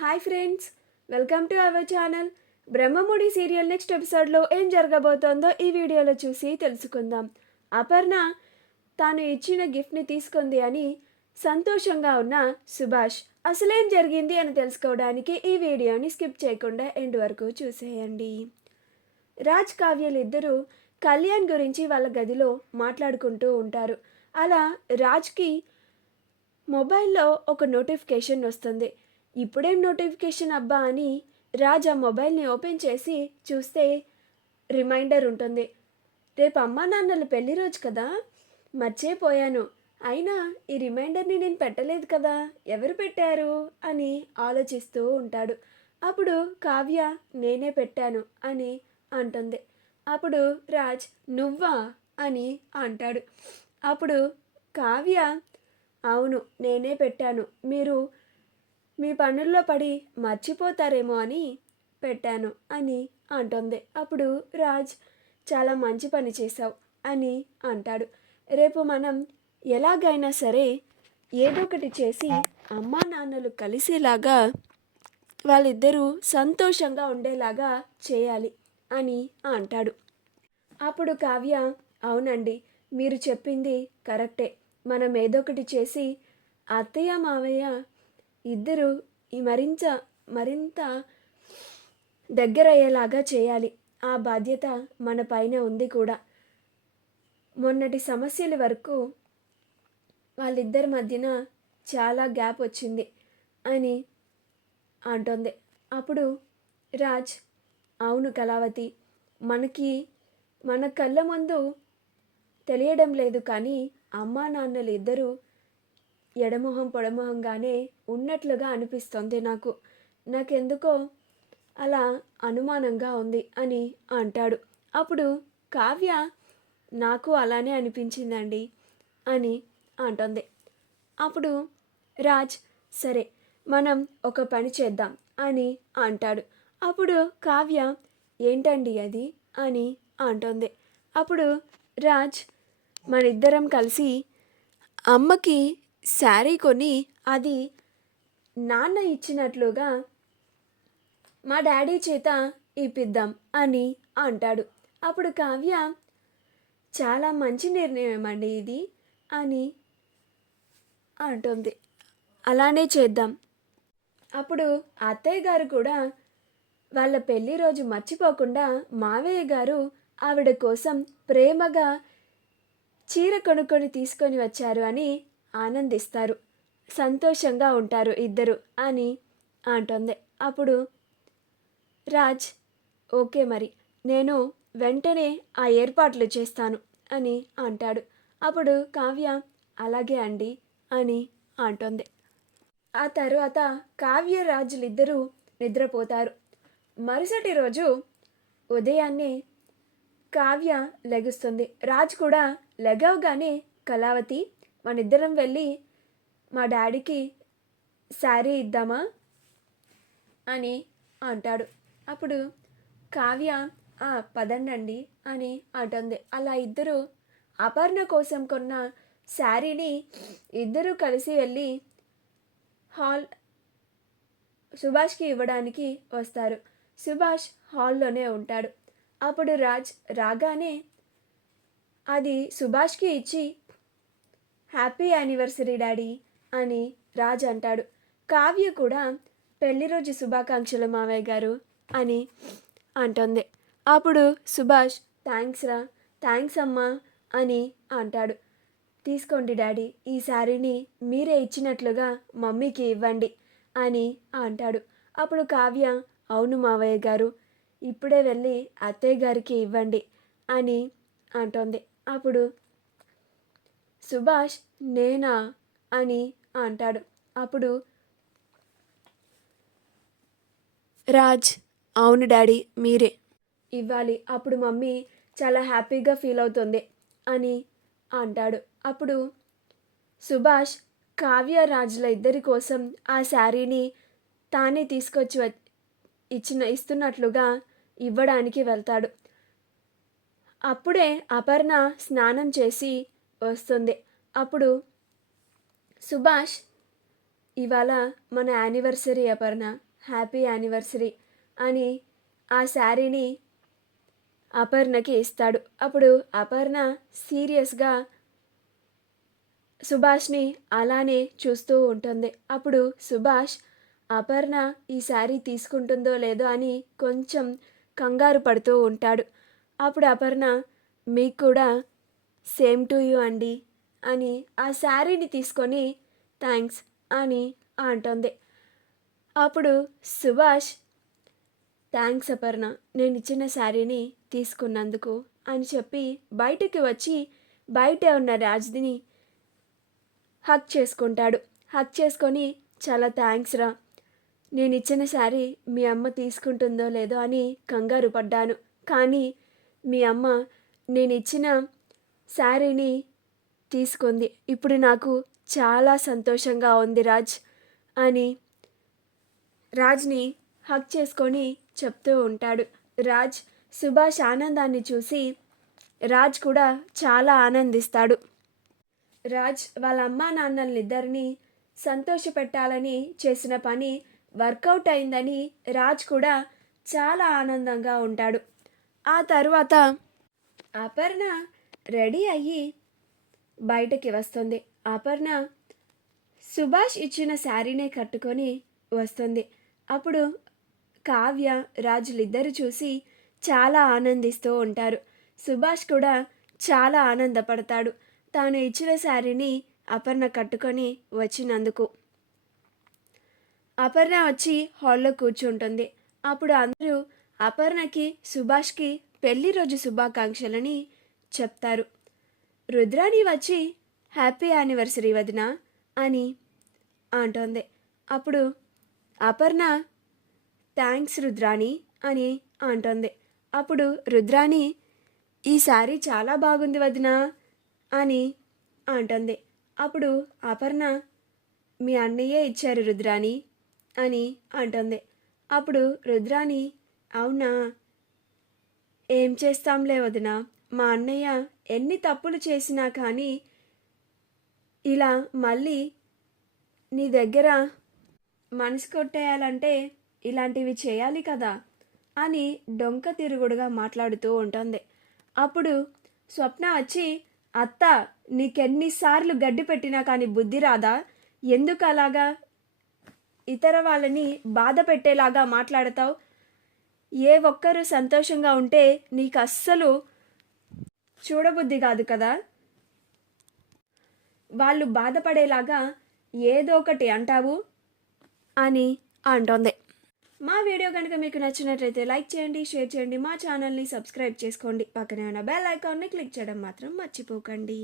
Hi friends, welcome to our channel. Brahmamudi serial next ఎపిసోడ్లో ఏం జరగబోతోందో ఈ వీడియోలో చూసి తెలుసుకుందాం. అపర్ణ తాను ఇచ్చిన గిఫ్ట్ని తీసుకుంది అని సంతోషంగా ఉన్న సుభాష్ అసలేం జరిగింది అని తెలుసుకోవడానికి ఈ వీడియోని స్కిప్ చేయకుండా ఎండ్ వరకు చూసేయండి. రాజ్ కావ్యలు ఇద్దరూ కళ్యాణ్ గురించి వాళ్ళ గదిలో మాట్లాడుకుంటూ ఉంటారు. అలా రాజ్కి మొబైల్లో ఒక నోటిఫికేషన్ వస్తుంది. ఇప్పుడేం నోటిఫికేషన్ అబ్బా అని రాజ్ ఆ మొబైల్ని ఓపెన్ చేసి చూస్తే రిమైండర్ ఉంటుంది. రేపు అమ్మా నాన్నల పెళ్లి రోజు కదా, మర్చిపోయాను. అయినా ఈ రిమైండర్ని నేను పెట్టలేదు కదా, ఎవరు పెట్టారు అని ఆలోచిస్తూ ఉంటాడు. అప్పుడు కావ్య నేనే పెట్టాను అని అంటుంది. అప్పుడు రాజ్ నువ్వా అని అంటాడు. అప్పుడు కావ్య అవును నేనే పెట్టాను, మీరు మీ పనుల్లో పడి మర్చిపోతారేమో అని పెట్టాను అని అంటుంది. అప్పుడు రాజ్ చాలా మంచి పని చేశావు అని అంటాడు. రేపు మనం ఎలాగైనా సరే ఏదో ఒకటి చేసి అమ్మా నాన్నలు కలిసేలాగా వాళ్ళిద్దరూ సంతోషంగా ఉండేలాగా చేయాలి అని అంటాడు. అప్పుడు కావ్య అవునండి, మీరు చెప్పింది కరెక్టే, మనం ఏదో ఒకటి చేసి అత్తయ్య మావయ్య ఇద్దరు ఈ మరింత దగ్గరయ్యేలాగా చేయాలి. ఆ బాధ్యత మన పైన ఉంది కూడా. మొన్నటి సమస్యల వరకు వాళ్ళిద్దరి మధ్యన చాలా గ్యాప్ వచ్చింది అని అంటుంది. అప్పుడు రాజ్ అవును కళావతి, మన కళ్ళ ముందు తెలియడం లేదు కానీ అమ్మా నాన్నలు ఇద్దరూ ఎడమొహం పొడమొహంగానే ఉన్నట్లుగా అనిపిస్తుంది నాకెందుకో అలా అనుమానంగా ఉంది అని అంటాడు. అప్పుడు కావ్య నాకు అలానే అనిపించిందండి అని అంటుంది. అప్పుడు రాజ్ సరే మనం ఒక పని చేద్దాం అని అంటాడు. అప్పుడు కావ్య ఏంటండి అది అని అంటుంది. అప్పుడు రాజ్ మనిద్దరం కలిసి అమ్మకి శారీ కొని అది నాన్న ఇచ్చినట్లుగా మా డాడీ చేత ఇప్పిద్దాం అని అంటాడు. అప్పుడు కావ్య చాలా మంచి నిర్ణయం అండి ఇది అని అంటుంది. అలానే చేద్దాం. అప్పుడు అత్తయ్య గారు కూడా వాళ్ళ పెళ్లి రోజు మర్చిపోకుండా మావయ్య గారు ఆవిడ కోసం ప్రేమగా చీర కొనుక్కొని తీసుకొని వచ్చారు అని ఆనందిస్తారు, సంతోషంగా ఉంటారు ఇద్దరు అని అంటుంది. అప్పుడు రాజ్ ఓకే మరి నేను వెంటనే ఆ ఏర్పాట్లు చేస్తాను అని అంటాడు. అప్పుడు కావ్య అలాగే అండి అని అంటుంది. ఆ తర్వాత కావ్య రాజులిద్దరూ నిద్రపోతారు. మరుసటి రోజు ఉదయాన్నే కావ్య లెగుస్తుంది. రాజ్ కూడా లెగవగానే కళావతి మనిద్దరం వెళ్ళి మా డాడీకి శారీ ఇద్దామా అని అంటాడు. అప్పుడు కావ్య పదండండి అని అంటుంది. అలా ఇద్దరు అపర్ణ కోసం కొన్న శారీని ఇద్దరూ కలిసి వెళ్ళి సుభాష్కి ఇవ్వడానికి వస్తారు. సుభాష్ హాల్లోనే ఉంటాడు. అప్పుడు రాజ్ రాగానే అది సుభాష్కి ఇచ్చి హ్యాపీ యానివర్సరీ డాడీ అని రాజ్ అంటాడు. కావ్య కూడా పెళ్లి రోజు శుభాకాంక్షలు మావయ్య గారు అని అంటుంది. అప్పుడు సుభాష్ థ్యాంక్స్ అమ్మా అని అంటాడు. తీసుకోండి డాడీ, ఈ శారీని మీరే ఇచ్చినట్లుగా మమ్మీకి ఇవ్వండి అని అంటాడు. అప్పుడు కావ్య అవును మావయ్య గారు, ఇప్పుడే వెళ్ళి అత్తయ్య గారికి ఇవ్వండి అని అంటోంది. అప్పుడు సుభాష్ నేనా అని అంటాడు. అప్పుడు రాజ్ అవును డాడీ మీరే ఇవ్వాలి, అప్పుడు మమ్మీ చాలా హ్యాపీగా ఫీల్ అవుతుంది అని అంటాడు. అప్పుడు సుభాష్ కావ్య రాజుల ఇద్దరి కోసం ఆ శారీని తానే తీసుకొచ్చి ఇస్తున్నట్లుగా ఇవ్వడానికి వెళ్తాడు. అప్పుడే అపర్ణ స్నానం చేసి వస్తుంది. అప్పుడు సుభాష్ ఇవాళ మన యానివర్సరీ అపర్ణ, హ్యాపీ యానివర్సరీ అని ఆ శారీని అపర్ణకి ఇస్తాడు. అప్పుడు అపర్ణ సీరియస్గా సుభాష్ని అలానే చూస్తూ ఉంటుంది. అప్పుడు సుభాష్ అపర్ణ ఈ శారీ తీసుకుంటుందో లేదో అని కొంచెం కంగారు పడుతూ ఉంటాడు. అప్పుడు అపర్ణ మీకు కూడా సేమ్ టు యూ అండి అని ఆ శారీని తీసుకొని థ్యాంక్స్ అని అంటుంది. అప్పుడు సుభాష్ థ్యాంక్స్ అపర్ణ, నేను ఇచ్చిన శారీని తీసుకున్నందుకు అని చెప్పి బయటికి వచ్చి బయటే ఉన్న రాజ్ని హక్ చేసుకుంటాడు. హక్ చేసుకొని చాలా థ్యాంక్స్ రా, నేను ఇచ్చిన శారీ మీ అమ్మ తీసుకుంటుందో లేదో అని కంగారు పడ్డాను, కానీ మీ అమ్మ నేను ఇచ్చిన శారీని తీసుకుంది. ఇప్పుడు నాకు చాలా సంతోషంగా ఉంది రాజ్ అని రాజ్ని హక్ చేసుకొని చెప్తూ ఉంటాడు. రాజ్ సుభాష్ ఆనందాన్ని చూసి రాజ్ కూడా చాలా ఆనందిస్తాడు. రాజ్ వాళ్ళ అమ్మా నాన్నలిద్దరినీ సంతోషపెట్టాలని చేసిన పని వర్కౌట్ అయిందని రాజ్ కూడా చాలా ఆనందంగా ఉంటాడు. ఆ తర్వాత అపర్ణ రెడీ అయ్యి బయటకి వస్తుంది. అపర్ణ సుభాష్ ఇచ్చిన శారీనే కట్టుకొని వస్తుంది. అప్పుడు కావ్య రాజులిద్దరు చూసి చాలా ఆనందిస్తూ ఉంటారు. సుభాష్ కూడా చాలా ఆనందపడతాడు తాను ఇచ్చిన శారీని అపర్ణ కట్టుకొని వచ్చినందుకు. అపర్ణ వచ్చి హాల్లో కూర్చుంటుంది. అప్పుడు అందరూ అపర్ణకి సుభాష్కి పెళ్లి రోజు శుభాకాంక్షలని చెప్తారు. రుద్రాణి వచ్చి హ్యాపీ యానివర్సరీ వదిన అని అంటోంది. అప్పుడు అపర్ణ థ్యాంక్స్ రుద్రాణి అని అంటోంది. అప్పుడు రుద్రాణి ఈ శారీ చాలా బాగుంది వదిన అని అంటుంది. అప్పుడు అపర్ణ మీ అన్నయ్యే ఇచ్చారు రుద్రాణి అని అంటుంది. అప్పుడు రుద్రాణి అవునా, ఏం చేస్తాంలే వదిన, మా అన్నయ్య ఎన్ని తప్పులు చేసినా కానీ ఇలా మళ్ళీ నీ దగ్గర మనసు కొట్టేయాలంటే ఇలాంటివి చేయాలి కదా అని డొంక తిరుగుడుగా మాట్లాడుతూ ఉంటుంది. అప్పుడు స్వప్న వచ్చి అత్త నీకెన్నిసార్లు గడ్డి పెట్టినా కానీ బుద్ధి రాదా, ఎందుకు అలాగా ఇతర వాళ్ళని బాధ పెట్టేలాగా మాట్లాడతావు, ఏ ఒక్కరు సంతోషంగా ఉంటే నీకు అస్సలు చూడబుద్ధి కాదు కదా, వాళ్ళు బాధపడేలాగా ఏదో ఒకటి అంటావు అని అంటోంది. మా వీడియో కనుక మీకు నచ్చినట్లయితే లైక్ చేయండి, షేర్ చేయండి, మా ఛానల్ని సబ్స్క్రైబ్ చేసుకోండి, పక్కనే ఉన్న బెల్ ఐకాన్ని క్లిక్ చేయడం మాత్రం మర్చిపోకండి.